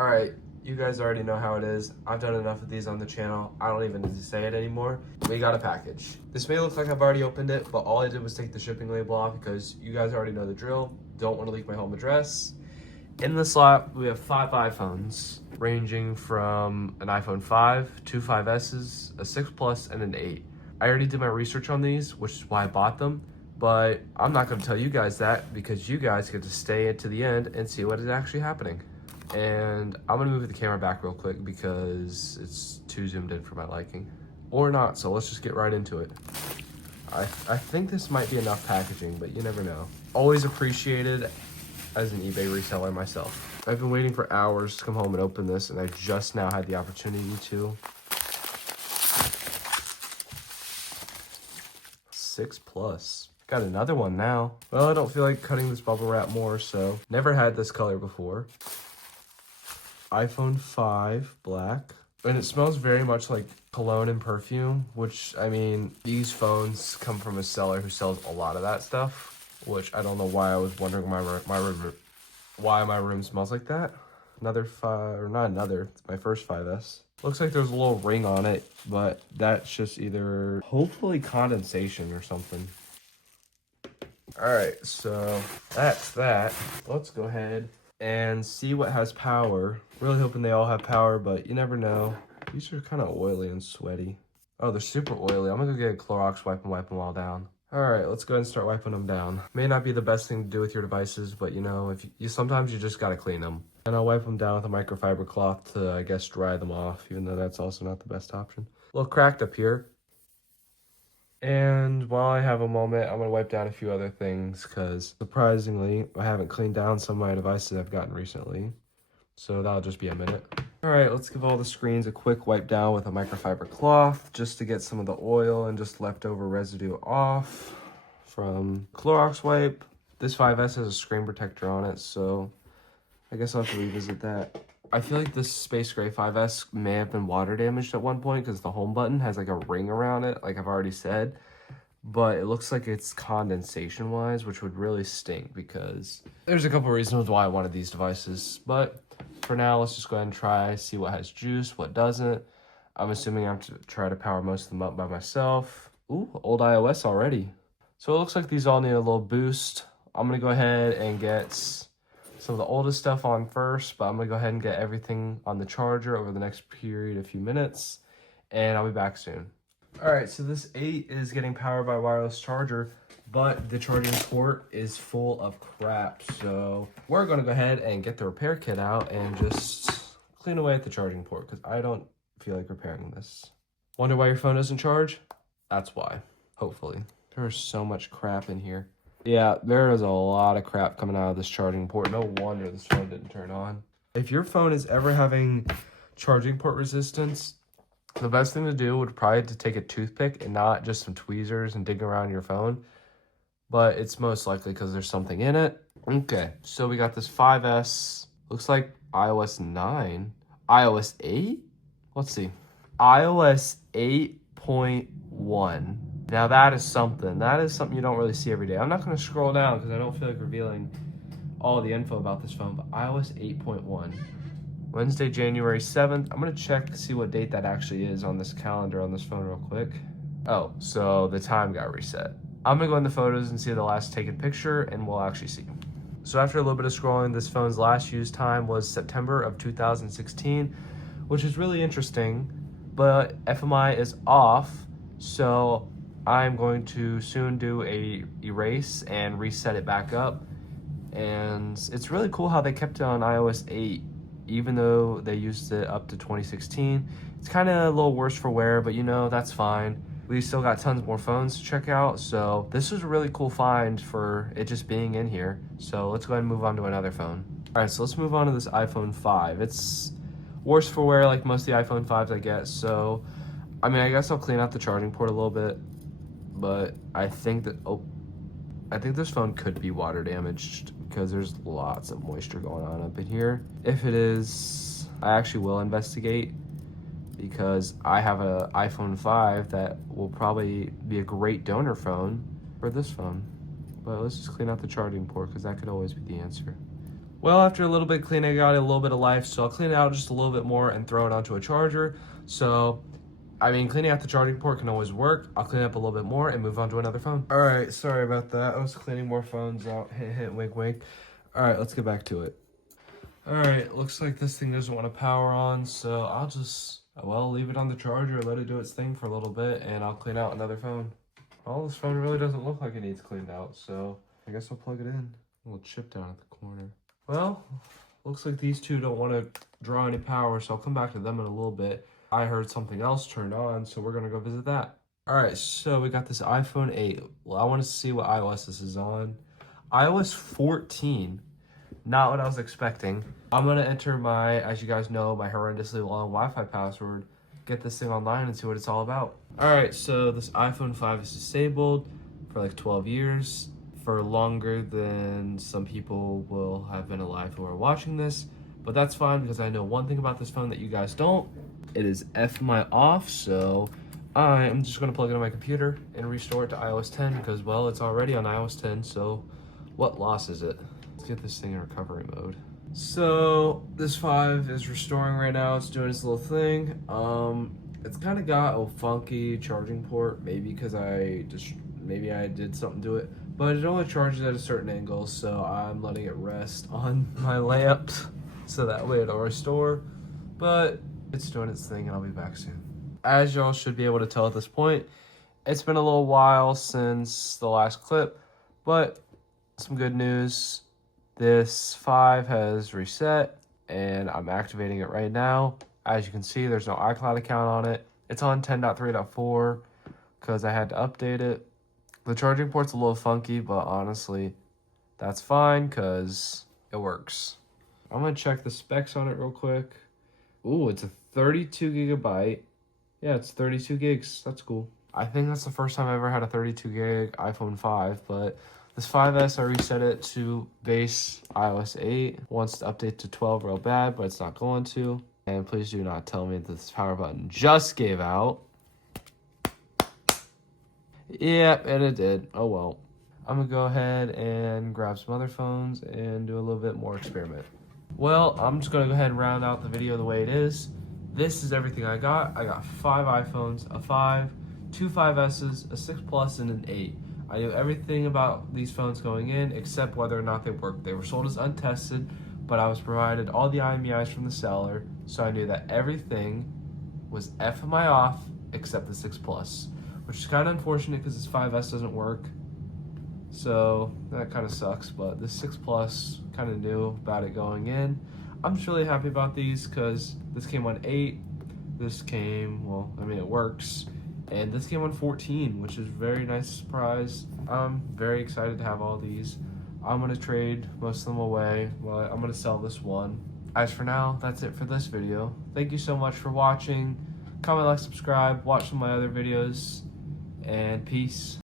All right, you guys already know how it is. I've done enough of these on the channel. I don't even need to say it anymore. We got a package. This may look like I've already opened it, but all I did was take the shipping label off because you guys already know the drill. Don't want to leak my home address. In the slot, we have 5 iPhones, ranging from an iPhone 5, 2 5Ss, a 6 Plus, and an 8. I already did my research on these, which is why I bought them, but I'm not going to tell you guys that because you guys get to stay to the end and see what is actually happening. And I'm gonna move the camera back real quick because it's too zoomed in for my liking. Or not, so let's just get right into it. I think this might be enough packaging, but you never know. Always appreciated as an eBay reseller myself. I've been waiting for hours to come home and open this, and I just now had the opportunity to. 6 Plus. Got another one now. Well, I don't feel like cutting this bubble wrap more, so never had this color before. iPhone 5 black, and it smells very much like cologne and perfume, which, I mean, these phones come from a seller who sells a lot of that stuff, which I don't know why I was wondering why my room smells like that. Another 5, or not another, it's my first 5S. Looks like there's a little ring on it, but that's just either hopefully condensation or something. All right, so that's that. Let's go ahead and see what has power. Really hoping they all have power, but you never know. These are kind of oily and sweaty. Oh, they're super oily. I'm gonna go get a Clorox wipe and wipe them all down. All right, let's go ahead and start wiping them down. May not be the best thing to do with your devices, but you know, if you sometimes you just gotta clean them. And I'll wipe them down with a microfiber cloth to, I guess, dry them off, even though that's also not the best option. A little cracked up here. And while I have a moment, I'm gonna wipe down a few other things because surprisingly, I haven't cleaned down some of my devices I've gotten recently. So that'll just be a minute. All right, let's give all the screens a quick wipe down with a microfiber cloth just to get some of the oil and just leftover residue off from Clorox wipe. This 5S has a screen protector on it, so I guess I'll have to revisit that. I feel like this Space Gray 5S may have been water damaged at one point because the home button has like a ring around it, like I've already said. But it looks like it's condensation wise, which would really stink because there's a couple reasons why I wanted these devices. But for now, let's just go ahead and try, see what has juice, what doesn't. I'm assuming I have to try to power most of them up by myself. Ooh, old iOS already. So it looks like these all need a little boost. I'm gonna go ahead and get some of the oldest stuff on first, but I'm gonna go ahead and get everything on the charger over the next period, a few minutes, and I'll be back soon. All right, so this 8 is getting powered by wireless charger, but the charging port is full of crap. So we're gonna go ahead and get the repair kit out and just clean away at the charging port because I don't feel like repairing this. Wonder why your phone doesn't charge? That's why, hopefully. There's so much crap in here. Yeah, there is a lot of crap coming out of this charging port. No wonder this phone didn't turn on. If your phone is ever having charging port resistance, the best thing to do would probably to take a toothpick and not just some tweezers and dig around your phone. But it's most likely because there's something in it. Okay, so we got this 5S. Looks like iOS 9. iOS 8? Let's see. iOS 8.1. Now that is something. That is something you don't really see every day. I'm not going to scroll down because I don't feel like revealing all the info about this phone, but iOS 8.1. Wednesday, January 7th. I'm going to check, see what date that actually is on this calendar on this phone real quick. Oh, so the time got reset. I'm going to go in the photos and see the last taken picture, and we'll actually see. So after a little bit of scrolling, this phone's last used time was September of 2016, which is really interesting, but FMI is off, so I'm going to soon do a erase and reset it back up. And it's really cool how they kept it on iOS 8, even though they used it up to 2016. It's kind of a little worse for wear, but you know, that's fine. We still got tons more phones to check out, so this was a really cool find for it just being in here. So let's go ahead and move on to another phone. All right, so let's move on to this iPhone 5. It's worse for wear like most of the iPhone 5s I get, so I mean, I guess I'll clean out the charging port a little bit, but I think this phone could be water damaged because there's lots of moisture going on up in here. If it is, I actually will investigate because I have an iPhone 5 that will probably be a great donor phone for this phone. But let's just clean out the charging port because that could always be the answer. Well, after a little bit cleaning, I got a little bit of life, so I'll clean it out just a little bit more and throw it onto a charger. So, I mean, cleaning out the charging port can always work. I'll clean up a little bit more and move on to another phone. All right, sorry about that. I was cleaning more phones out. Hint, hint, wink, wink. All right, let's get back to it. All right, looks like this thing doesn't want to power on, so I'll just, well, leave it on the charger, let it do its thing for a little bit, and I'll clean out another phone. Well, this phone really doesn't look like it needs cleaned out, so I guess I'll plug it in. A little chip down at the corner. Well, looks like these two don't want to draw any power, so I'll come back to them in a little bit. I heard something else turned on, so we're going to go visit that. All right, so we got this iPhone 8. Well, I want to see what iOS this is on. iOS 14. Not what I was expecting. I'm going to enter my, as you guys know, my horrendously long Wi-Fi password, get this thing online and see what it's all about. All right, so this iPhone 5 is disabled for like 12 years. For longer than some people will have been alive who are watching this, but that's fine because I know one thing about this phone that you guys don't. It is FMI off, so I'm just going to plug it in my computer and restore it to iOS 10 because, well, it's already on iOS 10, so what loss is it? Let's get this thing in recovery mode. So this 5 is restoring right now. It's doing its little thing. It's kind of got a funky charging port, maybe because maybe I did something to it. But it only charges at a certain angle, so I'm letting it rest on my lamp so that way it'll restore. But it's doing its thing and I'll be back soon. As y'all should be able to tell at this point, it's been a little while since the last clip, but some good news. This 5 has reset and I'm activating it right now. As you can see, there's no iCloud account on it. It's on 10.3.4 because I had to update it. The charging port's a little funky, but honestly, that's fine because it works. I'm going to check the specs on it real quick. Ooh, it's a 32 gigabyte. Yeah, it's 32 gigs. That's cool. I think that's the first time I ever had a 32 gig iPhone 5, but this 5S, I reset it to base iOS 8. Wants to update to 12 real bad, but it's not going to. And please do not tell me that this power button just gave out. Yeah, and it did. Oh well. I'm gonna go ahead and grab some other phones and do a little bit more experiment. Well, I'm just gonna go ahead and round out the video the way it is. This is everything I got. I got 5 iPhones, a 5, 2 5Ss, a 6 Plus, and an 8. I knew everything about these phones going in except whether or not they worked. They were sold as untested, but I was provided all the IMEIs from the seller, so I knew that everything was FMI off except the 6 Plus. Which is kind of unfortunate because this 5S doesn't work. So that kind of sucks, but this 6 Plus kind of knew about it going in. I'm just really happy about these because this came on 8. This came, well, I mean, it works. And this came on 14, which is a very nice surprise. I'm very excited to have all these. I'm going to trade most of them away. Well, I'm going to sell this one. As for now, that's it for this video. Thank you so much for watching. Comment, like, subscribe, watch some of my other videos. And peace.